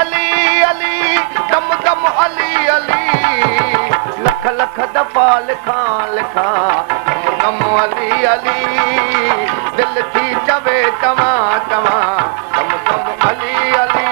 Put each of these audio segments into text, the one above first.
अली अली दम दम अली अली लख लख दफ़ा लिखां लिखां दम दम अली अली दिल थी चवे तव्हां तव्हां दम दम अली अली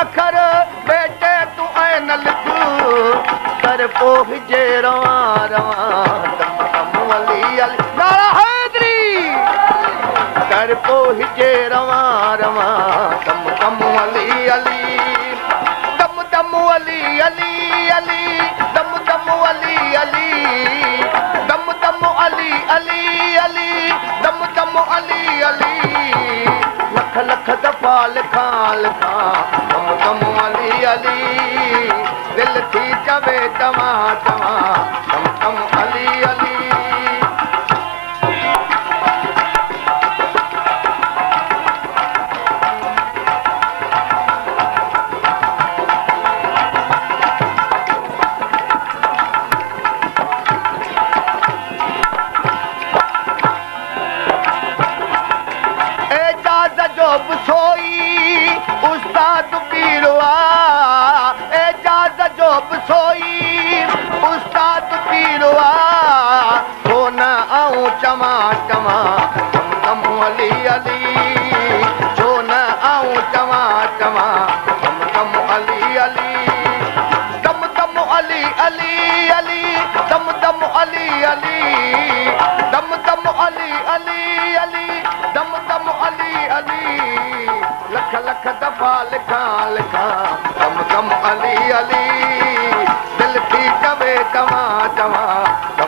अखर बेटे तू न लिख कर पोइ जे रवां रवां दम दम अली अली नारा हैदरी कर पोइ जे रवां रवां दम दम अली अली दम दम अली अली अली दम दम अली अली दम दम अली अली अली दम दम अली अली लख लख दफ़ा लिखां लिखां दम दम अली अली दिल थी चवे तव्हां तव्हां दम दम अली अली एजाज़ जो बि सोई उस्ताद पीरो आहे एजाज़ जो बि सोई उस्ताद पीरो आहे छो न आऊं चवां चवां दम दम अली अली छो न आऊं चवां चवां दम दम अली अली दम दम अली अली अली दम दम अली अली दम दम अली अली अली दम दम अली अली लख लख दफ़ा लिखां लिखां दम दम अली अली दिल थी चवे तव्हां तव्हां